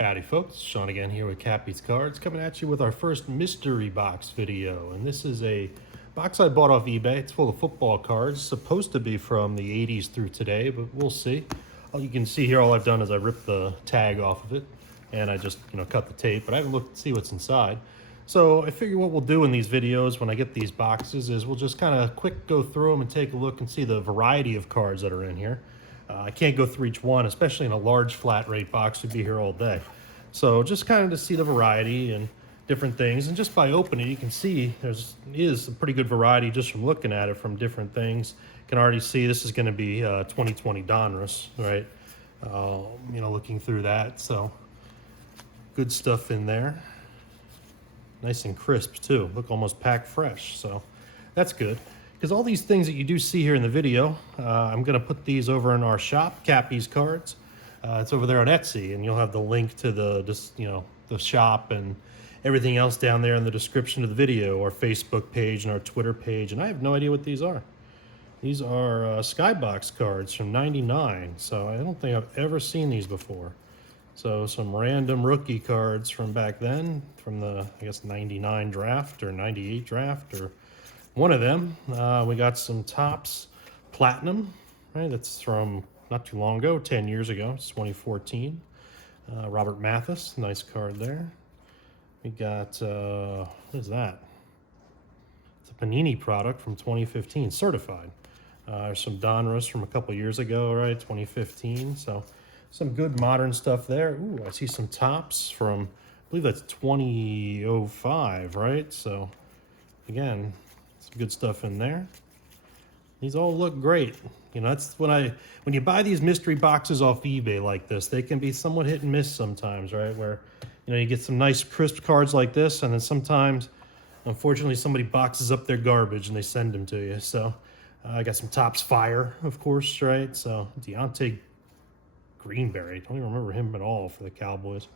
Howdy folks, Sean again here with Cappy's Cards, coming at you with our first mystery box video. And this is a box I bought off eBay. It's full of football cards, supposed to be from the 80s through today, but we'll see. All you can see here, all I've done is I ripped the tag off of it and I just cut the tape, but I haven't looked to see what's inside. So I figure what we'll do in these videos when I get these boxes is we'll just kind of quick go through them and take a look and see the variety of cards that are in here. I can't go through each one, especially in a large flat rate box. We'd be here all day. So just kind of to see the variety and different things. And just by opening, you can see is a pretty good variety just from looking at it from different things. You can already see this is going to be 2020 Donruss, right? Looking through that. So good stuff in there. Nice and crisp too. Look almost packed fresh. So that's good. Because all these things that you do see here in the video, I'm going to put these over in our shop, Cappy's Cards. It's over there on Etsy, and you'll have the link to the shop and everything else down there in the description of the video, our Facebook page and our Twitter page. And I have no idea what these are. These are Skybox cards from '99, so I don't think I've ever seen these before. So some random rookie cards from back then, from the, I guess, 99 draft or 98 draft or one of them. We got some Topps Platinum, right? That's from not too long ago, 10 years ago. It's 2014. Robert Mathis, nice card there. We got, what is that? It's a Panini product from 2015, certified. There's some Donruss from a couple years ago, right? 2015. So some good modern stuff there. Ooh, I see some Topps from, I believe that's 2005, right? So again, some good stuff in there. These all look great. That's when you buy these mystery boxes off eBay like this, they can be somewhat hit and miss sometimes, right? Where, you get some nice crisp cards like this, and then sometimes, unfortunately, somebody boxes up their garbage and they send them to you. So I got some Topps Fire, of course, right? So Deontay Greenberry, don't even remember him at all for the Cowboys.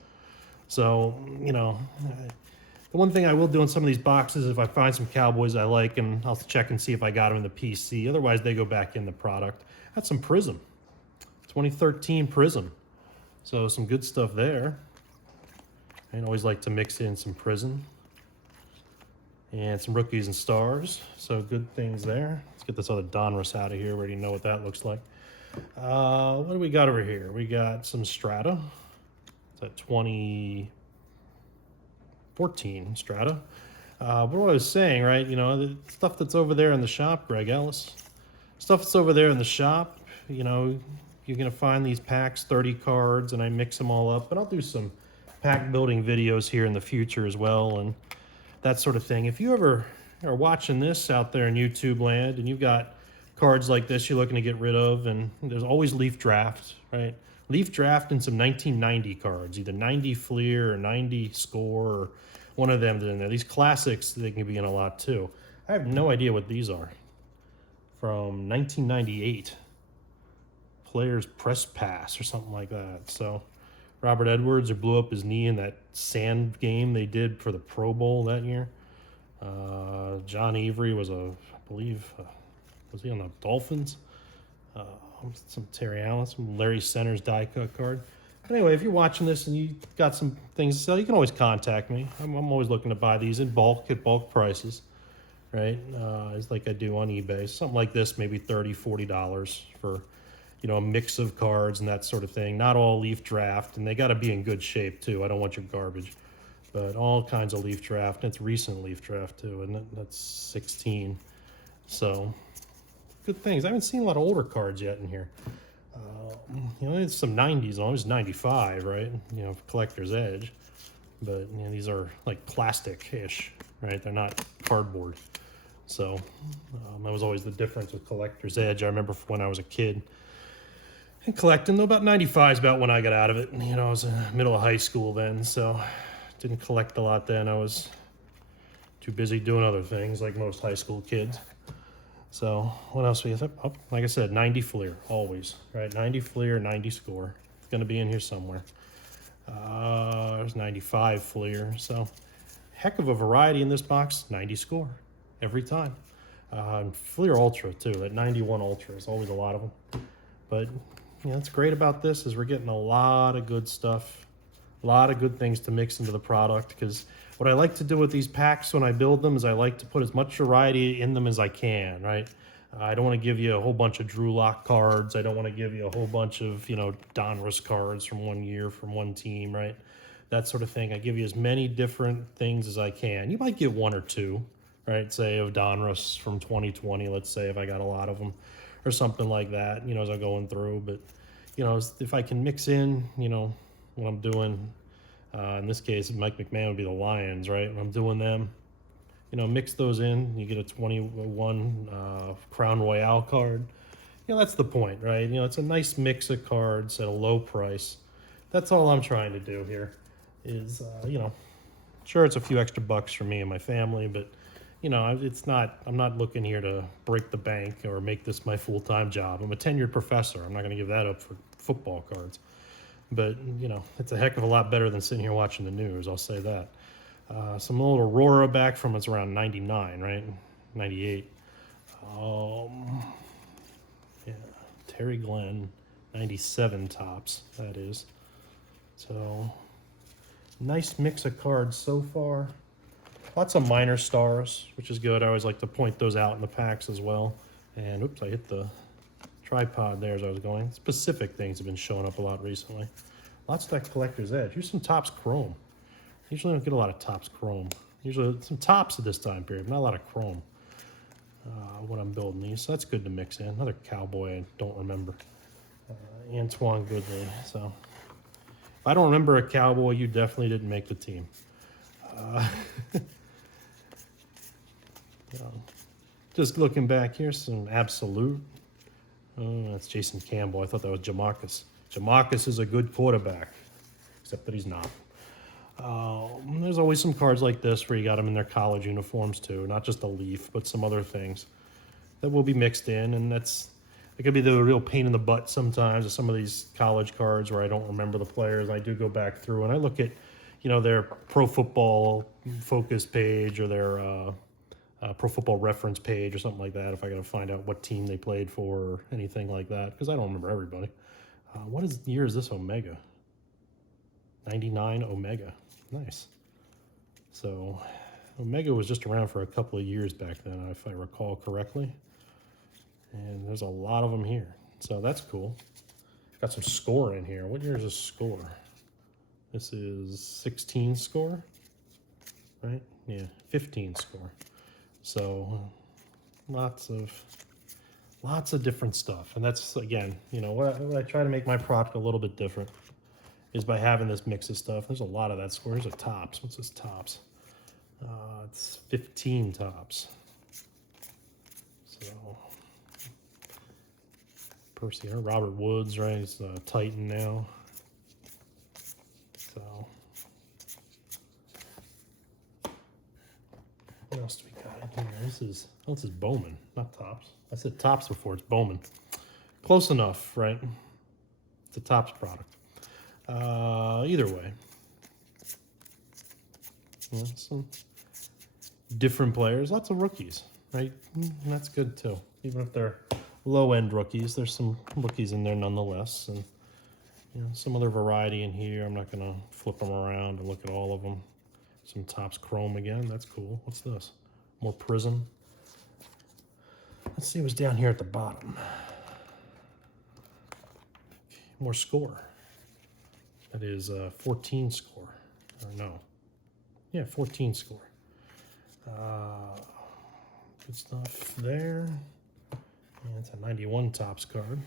So, the one thing I will do in some of these boxes, if I find some Cowboys I like, and I'll check and see if I got them in the PC. Otherwise, they go back in the product. That's some Prism, 2013 Prism. So some good stuff there. I always like to mix in some Prism and some Rookies and Stars. So good things there. Let's get this other Donruss out of here. We already know what that looks like. What do we got over here? We got some Strata. It's at 2014 Strata. But what I was saying, right, the stuff that's over there in the shop, Greg Ellis, stuff that's over there in the shop, you're going to find these packs, 30 cards, and I mix them all up. But I'll do some pack building videos here in the future as well and that sort of thing. If you ever are watching this out there in YouTube land and you've got cards like this you're looking to get rid of, and there's always Leaf Draft, right? Leaf Draft and some 1990 cards, either 90 Fleer or 90 Score or one of them in there. These classics, they can be in a lot too. I have no idea what these are. From 1998. Players Press Pass or something like that. So Robert Edwards, who blew up his knee in that sand game they did for the Pro Bowl that year. John Avery was I believe, was he on the Dolphins? Some Terry Allen, some Larry Centers die cut card. But anyway, if you're watching this and you got some things to sell, you can always contact me. I'm always looking to buy these in bulk at bulk prices, right? It's like I do on eBay. Something like this, maybe $30, $40 for, a mix of cards and that sort of thing. Not all Leaf Draft, and they got to be in good shape too. I don't want your garbage, but all kinds of Leaf Draft. And it's recent Leaf Draft too, and that's 16. So good things. I haven't seen a lot of older cards yet in here. It's some 90s, almost 95, right? Collector's Edge. But these are like plastic-ish, right? They're not cardboard. So that was always the difference with Collector's Edge. I remember when I was a kid and collecting, though about 95 is about when I got out of it. I was in the middle of high school then, so didn't collect a lot then. I was too busy doing other things like most high school kids. So what else we have? Oh, like I said, 90 Fleer, always, right? 90 Fleer, 90 Score. It's going to be in here somewhere. There's 95 Fleer. So heck of a variety in this box. 90 Score every time. Fleer Ultra too. That 91 Ultra is always a lot of them. But what's great about this is we're getting a lot of good stuff A lot of good things to mix into the product, because what I like to do with these packs when I build them is I like to put as much variety in them as I can, right? I don't want to give you a whole bunch of Drew Lock cards. I don't want to give you a whole bunch of, Donruss cards from one year from one team, right? That sort of thing. I give you as many different things as I can. You might get one or two, right? Say of Donruss from 2020, let's say, if I got a lot of them or something like that, as I'm going through. But, if I can mix in, what I'm doing, in this case, Mike McMahon would be the Lions, right? When I'm doing them, mix those in. You get a 21 Crown Royale card. That's the point, right? It's a nice mix of cards at a low price. That's all I'm trying to do here is, sure, it's a few extra bucks for me and my family, but, I'm not looking here to break the bank or make this my full-time job. I'm a tenured professor. I'm not going to give that up for football cards. But, it's a heck of a lot better than sitting here watching the news, I'll say that. Some old Aurora back from it's around 99, right? 98. Yeah, Terry Glenn, 97 tops, that is. So, nice mix of cards so far. Lots of minor stars, which is good. I always like to point those out in the packs as well. And, oops, I hit the tripod there as I was going. Specific things have been showing up a lot recently. Lots of that collector's edge. Here's some Topps Chrome. Usually don't get a lot of Topps Chrome. Usually some Topps at this time period, not a lot of Chrome when I'm building these. So that's good to mix in. Another Cowboy I don't remember. Antoine Goodley. So if I don't remember a Cowboy, you definitely didn't make the team. Just looking back here, some Absolute. Oh, that's Jason Campbell. I thought that was Jamarcus. Jamarcus is a good quarterback, except that he's not. There's always some cards like this where you got them in their college uniforms too, not just a leaf, but some other things that will be mixed in, and it could be the real pain in the butt sometimes of some of these college cards where I don't remember the players. I do go back through and I look at, their Pro Football Focus page or their Pro Football Reference page or something like that if I got to find out what team they played for or anything like that, because I don't remember everybody. What year is this Omega? 99 Omega. Nice. So Omega was just around for a couple of years back then, if I recall correctly. And there's a lot of them here. So that's cool. Got some score in here. What year is this score? This is 16 score, right? Yeah, 15 score. So lots of different stuff. And that's, again, what I try to make my product a little bit different is by having this mix of stuff. There's a lot of that score. There's a Topps. What's this Topps? It's 15 Topps. So, Percy, Robert Woods, right? He's a Titan now. So, what else do we got in here? This is Bowman, not Topps. I said Topps before, it's Bowman. Close enough, right? It's a Topps product. Either way, some different players, lots of rookies, right? And that's good too. Even if they're low-end rookies, there's some rookies in there nonetheless, and some other variety in here. I'm not gonna flip them around and look at all of them. Some Topps Chrome again. That's cool. What's this? More Prism. Let's see what's down here at the bottom. More score. That is 14 score, or no. Yeah, 14 score. Good stuff there. And it's a 91 Topps card.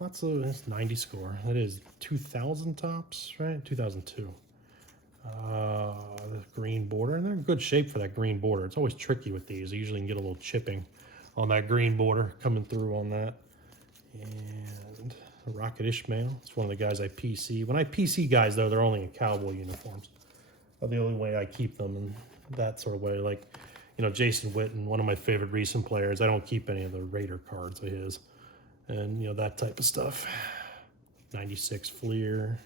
That's 90 score. That is 2000 Topps, right? 2002. The green border, and they're in good shape for that green border. It's always tricky with these. You usually can get a little chipping on that green border coming through on that. And Rocket Ishmael. It's one of the guys I PC. When I PC guys, though, they're only in Cowboy uniforms. The only way I keep them in that sort of way. Like, Jason Witten, one of my favorite recent players. I don't keep any of the Raider cards of his. And, that type of stuff. 96 Fleer.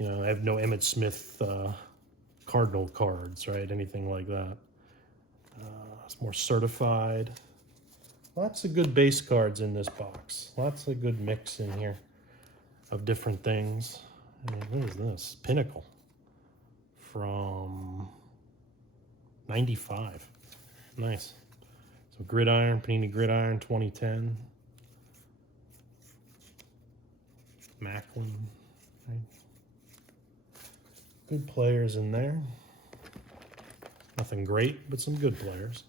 I have no Emmitt Smith Cardinal cards, right? Anything like that. It's more certified. Lots of good base cards in this box. Lots of good mix in here of different things. What is this? Pinnacle from 95. Nice. So Gridiron, Panini Gridiron 2010. Macklin. Right. Good players in there. Nothing great, but some good players.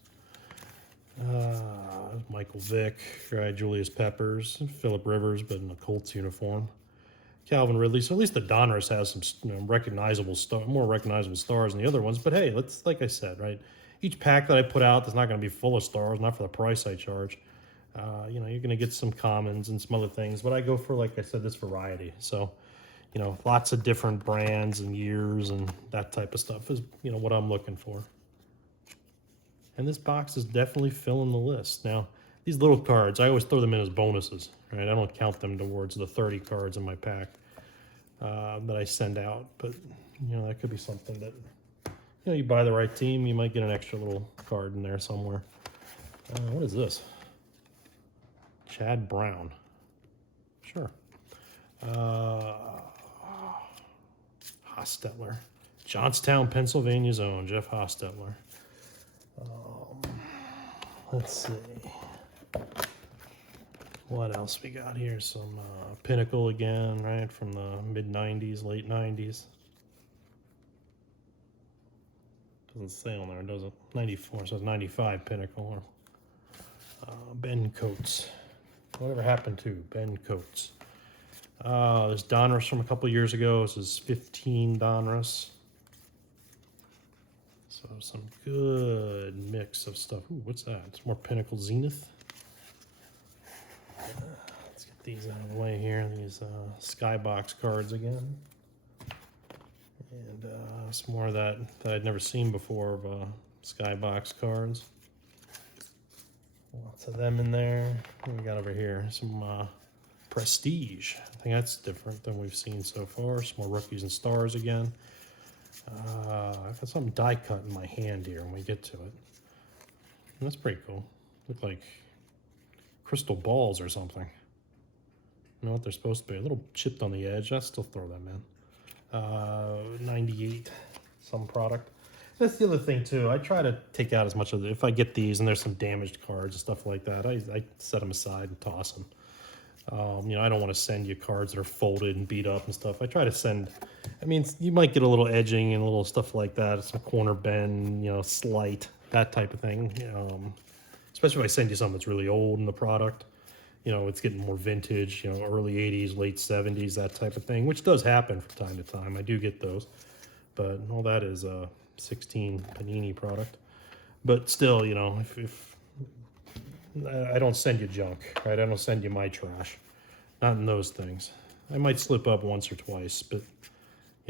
Michael Vick, Julius Peppers, Phillip Rivers, but in a Colts uniform. Calvin Ridley. So at least the Donruss has some recognizable more recognizable stars than the other ones. But hey, let's, like I said, right? Each pack that I put out is not going to be full of stars, not for the price I charge. You're going to get some commons and some other things, but I go for, like I said, this variety. So, lots of different brands and years and that type of stuff is, what I'm looking for. And this box is definitely filling the list. Now, these little cards, I always throw them in as bonuses, right? I don't count them towards the 30 cards in my pack that I send out. But, that could be something that, you buy the right team, you might get an extra little card in there somewhere. What is this? Chad Brown. Sure. Hostetler. Johnstown, Pennsylvania's own Jeff Hostetler. Let's see. What else we got here? Some Pinnacle again, right? From the mid-90s, late 90s. Doesn't say on there, does it? 94, so it's 95 Pinnacle. Ben Coates. Whatever happened to Ben Coates? There's Donruss from a couple years ago. This is 15 Donruss. So some good mix of stuff. Ooh, what's that? It's more Pinnacle Zenith. Let's get these out of the way here. These Skybox cards again. And some more of that I'd never seen before of Skybox cards. Lots of them in there. What we got over here? Some Prestige. I think that's different than we've seen so far. Some more Rookies and Stars again. I've got something die cut in my hand here when we get to it. And that's pretty cool. Look like crystal balls or something. You know what they're supposed to be. A little chipped on the edge. I'll still throw them in. 98, some product. That's the other thing too. I try to take out as much of it. If I get these and there's some damaged cards and stuff like that, I set them aside and toss them. I don't want to send you cards that are folded and beat up and stuff. I try to send, you might get a little edging and a little stuff like that. Some corner bend, slight, that type of thing. Especially if I send you something that's really old in the product. It's getting more vintage, early 80s, late 70s, that type of thing, which does happen from time to time. I do get those. But all that is a 16 Panini product. But still, if I don't send you junk, right? I don't send you my trash. Not in those things. I might slip up once or twice, but,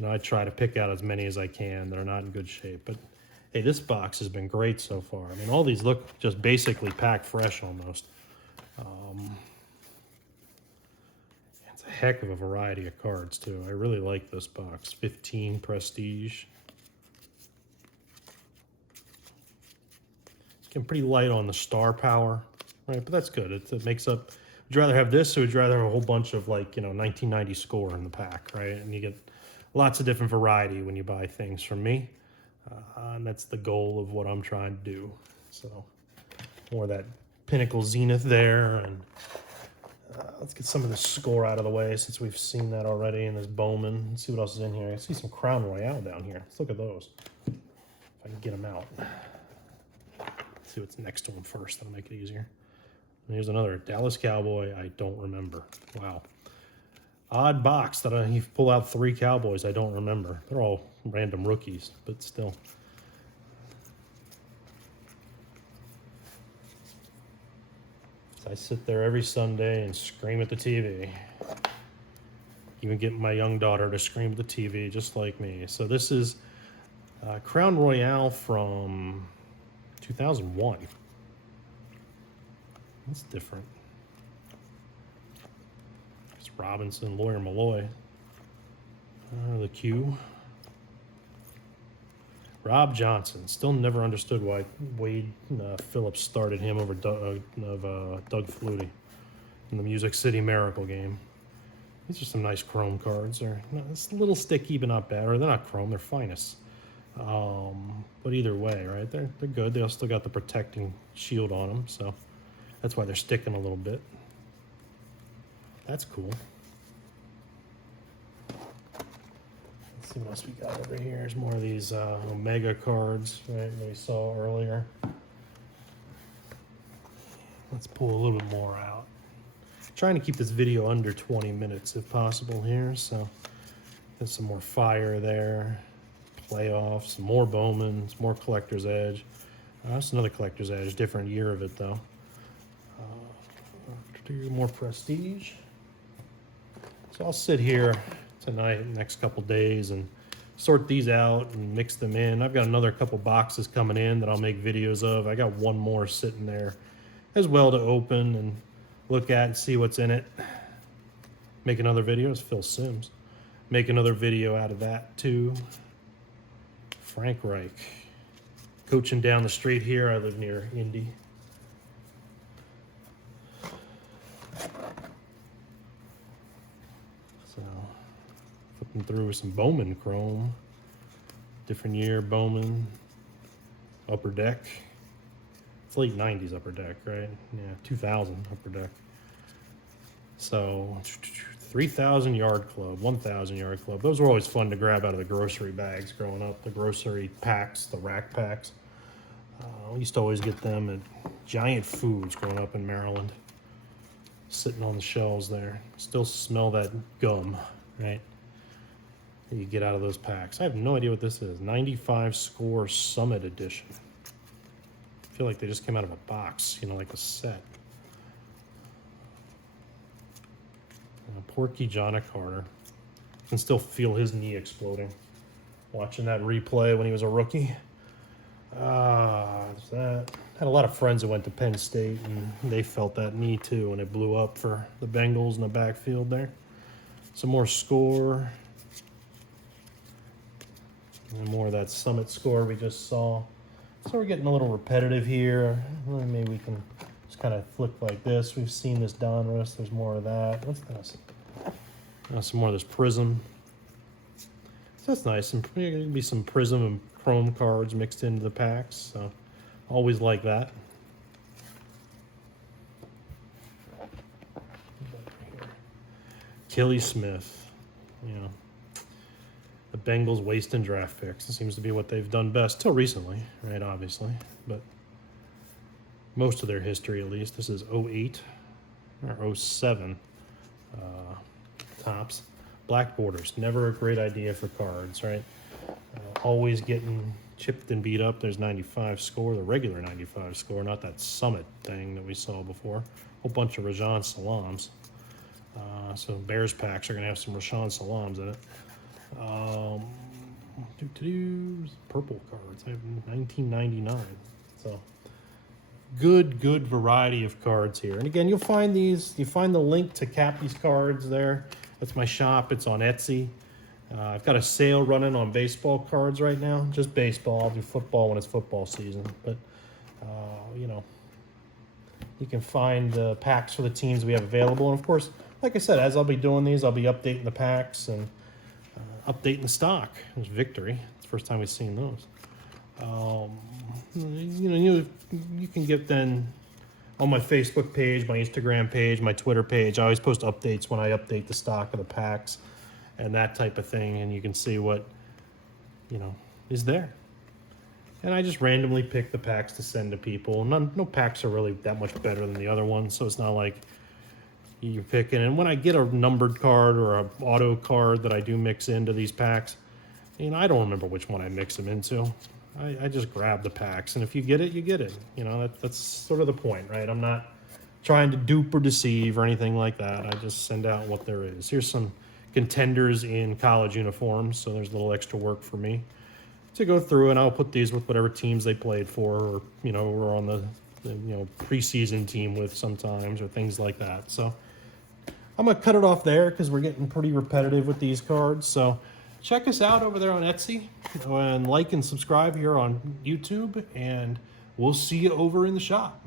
I try to pick out as many as I can that are not in good shape. But, hey, this box has been great so far. All these look just basically packed fresh almost. It's a heck of a variety of cards, too. I really like this box. 15 Prestige. It's getting pretty light on the star power. Right, but that's good. It makes up. Would you rather have this, or would you rather have a whole bunch of 1990 score in the pack, right? And you get lots of different variety when you buy things from me, and that's the goal of what I'm trying to do. So more of that Pinnacle Zenith there, and let's get some of the score out of the way since we've seen that already. And this Bowman. Let's see what else is in here. I see some Crown Royale down here. Let's look at those. If I can get them out. Let's see what's next to them first. That'll make it easier. Here's another Dallas Cowboy I don't remember. Wow. Odd box that you pull out 3 Cowboys I don't remember. They're all random rookies, but still. So I sit there every Sunday and scream at the TV. Even get my young daughter to scream at the TV just like me. So this is Crown Royale from 2001. That's different. It's Robinson, Lawyer Malloy. The Q. Rob Johnson. Still never understood why Wade Phillips started him over Doug Flutie in the Music City Miracle game. These are some nice chrome cards. They're it's a little sticky, but not bad. Or they're not chrome, they're finest. But either way, right? They're good. They all still got the protecting shield on them, so that's why they're sticking a little bit. That's cool. Let's see what else we got over here. There's more of these Omega cards, right, that we saw earlier. Let's pull a little bit more out. Trying to keep this video under 20 minutes if possible here, so there's some more fire there. Playoffs, more Bowmans, more Collector's Edge. That's another Collector's Edge, different year of it though. More Prestige. So I'll sit here tonight, next couple days, and sort these out and mix them in. I've got another couple boxes coming in that I'll make videos of. I got one more sitting there as well to open and look at and see what's in it. Make another video. It's Phil Simms. Make another video out of that too. Frank Reich. Coaching down the street here. I live near Indy. So, flipping through some Bowman chrome. Different year Bowman. Upper Deck. It's late 90s Upper Deck, right? Yeah, 2000 Upper Deck. So, 3,000 Yard Club, 1,000 Yard Club. Those were always fun to grab out of the grocery bags growing up. The grocery packs, the rack packs. We used to always get them at Giant Foods growing up in Maryland. Sitting on the shelves there. Still smell that gum, right? That you get out of those packs. I have no idea what this is. 95 Score Summit Edition. I feel like they just came out of a box, you know, like a set. Porky John Carter. Can still feel his knee exploding. Watching that replay when he was a rookie. That. Had a lot of friends that went to Penn State, and they felt that knee too when it blew up for the Bengals in the backfield there. Some more Score. And more of that Summit Score we just saw. So we're getting a little repetitive here. Maybe we can just kind of flick like this. We've seen this Donruss. There's more of that. What's this? Some more of this Prism. So that's nice. And there's going to be some Prism and Chrome cards mixed into the packs. So always like that. Kelly Smith. You know, the Bengals wasting draft picks. It seems to be what they've done best till recently, right? Obviously, but most of their history, at least. This is 08 or 07 tops. Black borders, never a great idea for cards, right? Always getting chipped and beat up. There's 95 Score, the regular 95 Score, not that Summit thing that we saw before. A whole bunch of Rajan Salams. So Bears packs are going to have some Rashawn Salams in it. Purple cards. I have 1999. So good variety of cards here. And again, you'll find these. You find the link to Cappy's cards there. That's my shop. It's on Etsy. I've got a sale running on baseball cards right now. Just baseball. I'll do football when it's football season. But you know, you can find the packs for the teams we have available. And of course, like I said, as I'll be doing these, I'll be updating the packs and updating the stock. There's Victory. It's the first time we've seen those. You know, you can get then on my Facebook page, my Instagram page, my Twitter page. I always post updates when I update the stock of the packs and that type of thing, and you can see what, you know, is there. And I just randomly pick the packs to send to people. No packs are really that much better than the other ones, so it's not like you're picking. And when I get a numbered card or an auto card that I do mix into these packs, you know, I don't remember which one I mix them into. I just grab the packs, and if you get it, you get it. You know, that's sort of the point, right? I'm not trying to dupe or deceive or anything like that. I just send out what there is. Here's some contenders in college uniforms, so there's a little extra work for me to go through, and I'll put these with whatever teams they played for, or, you know, we're on the you know, preseason team with sometimes, or things like that. So I'm going to cut it off there because we're getting pretty repetitive with these cards. So check us out over there on Etsy, and like and subscribe here on YouTube, and we'll see you over in the shop.